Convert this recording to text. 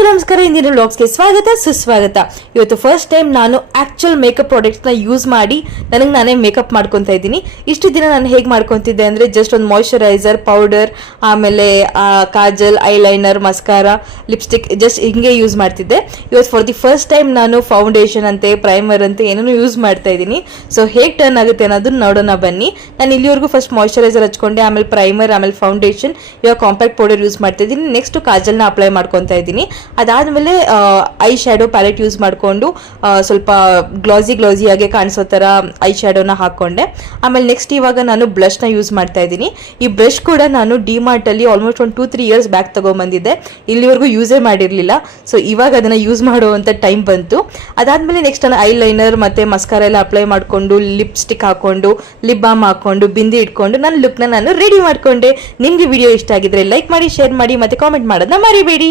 ಎಲ್ಲರಿಗೂ ನಮಸ್ಕಾರ, ಇಂದಿನ ವ್ಲಾಗ್ಸ್ಗೆ ಸ್ವಾಗತ, ಸುಸ್ವಾಗತ. ಇವತ್ತು ಫಸ್ಟ್ ಟೈಮ್ ನಾನು ಆಕ್ಚುಲ್ ಮೇಕಪ್ ಪ್ರಾಡಕ್ಟ್ಸ್ನ ಯೂಸ್ ಮಾಡಿ ನನಗೆ ನಾನೇ ಮೇಕಪ್ ಮಾಡ್ಕೊತಾ ಇದ್ದೀನಿ. ಇಷ್ಟು ದಿನ ನಾನು ಹೇಗೆ ಮಾಡ್ಕೊತಿದ್ದೆ ಅಂದರೆ ಜಸ್ಟ್ ಒಂದು ಮಾಯ್ಶ್ಚರೈಸರ್ ಪೌಡರ್ ಆಮೇಲೆ kajal eyeliner mascara lipstick just ಹಿಂಗೆ ಯೂಸ್ ಮಾಡ್ತಿದ್ದೆ. ಇವತ್ತು ಫಾರ್ ದಿ ಫಸ್ಟ್ ಟೈಮ್ ನಾನು ಫೌಂಡೇಶನ್ ಅಂತೆ ಪ್ರೈಮರ್ ಅಂತೆ ಏನೇನೋ ಯೂಸ್ ಮಾಡ್ತಾ ಇದ್ದೀನಿ. ಸೊ ಹೇಗೆ ಟರ್ನ್ ಆಗುತ್ತೆ ಅನ್ನೋದನ್ನ ನೋಡೋಣ ಬನ್ನಿ. ನಾನು ಇಲ್ಲಿವರೆಗೂ ಫಸ್ಟ್ ಮಾಯ್ಶ್ಚರೈಸರ್ ಹಚ್ಕೊಂಡೆ, ಆಮೇಲೆ ಪ್ರೈಮರ್ ಆಮೇಲೆ ಫೌಂಡೇಶನ್ ಇವಾಗ ಕಾಂಪ್ಯಾಕ್ಟ್ ಪೌಡರ್ ಯೂಸ್ ಮಾಡ್ತಾ ಇದ್ದೀನಿ. ನೆಕ್ಸ್ಟ್ ಕಾಜಲ್ನ ಅಪ್ಲೈ ಮಾಡ್ಕೊತಾ ಇದ್ದೀನಿ. ಅದಾದಮೇಲೆ ಐ ಶ್ಯಾಡೋ ಪ್ಯಾಲೆಟ್ ಯೂಸ್ ಮಾಡಿಕೊಂಡು ಸ್ವಲ್ಪ ಗ್ಲಾಸಿ ಗ್ಲೋಸಿಯಾಗೆ ಕಾಣಿಸೋ ಥರ ಐ ಶ್ಯಾಡೋನ ಹಾಕ್ಕೊಂಡೆ ಆಮೇಲೆ ನೆಕ್ಸ್ಟ್ ಇವಾಗ ನಾನು ಬ್ಲಷ್ನ ಯೂಸ್ ಮಾಡ್ತಾ ಇದ್ದೀನಿ. ಈ ಬ್ರಷ್ ಕೂಡ ನಾನು ಡಿಮಾರ್ಟಲ್ಲಿ ಆಲ್ಮೋಸ್ಟ್ ಒಂದು ಟೂ ತ್ರೀ ಇಯರ್ಸ್ ಬ್ಯಾಕ್ ತೊಗೊಂಬಂದಿದ್ದೆ. ಇಲ್ಲಿವರೆಗೂ ಯೂಸೇ ಮಾಡಿರಲಿಲ್ಲ. ಸೊ ಇವಾಗ ಅದನ್ನು ಯೂಸ್ ಮಾಡುವಂಥ ಟೈಮ್ ಬಂತು. ಅದಾದಮೇಲೆ ನೆಕ್ಸ್ಟ್ ನಾನು ಐ ಲೈನರ್ ಮತ್ತು ಮಸ್ಕಾರ ಎಲ್ಲ ಅಪ್ಲೈ ಮಾಡಿಕೊಂಡು ಲಿಪ್ಸ್ಟಿಕ್ ಹಾಕ್ಕೊಂಡು ಲಿಪ್ ಬಾಮ್ ಹಾಕ್ಕೊಂಡು ಬಿಂದಿ ಇಟ್ಕೊಂಡು ನನ್ನ ಲುಕ್ನ ನಾನು ರೆಡಿ ಮಾಡಿಕೊಂಡೆ. ನಿಮಗೆ ವಿಡಿಯೋ ಇಷ್ಟ ಆಗಿದ್ರೆ ಲೈಕ್ ಮಾಡಿ ಶೇರ್ ಮಾಡಿ, ಮತ್ತು ಕಾಮೆಂಟ್ ಮಾಡೋದನ್ನ ಮರಿಬೇಡಿ.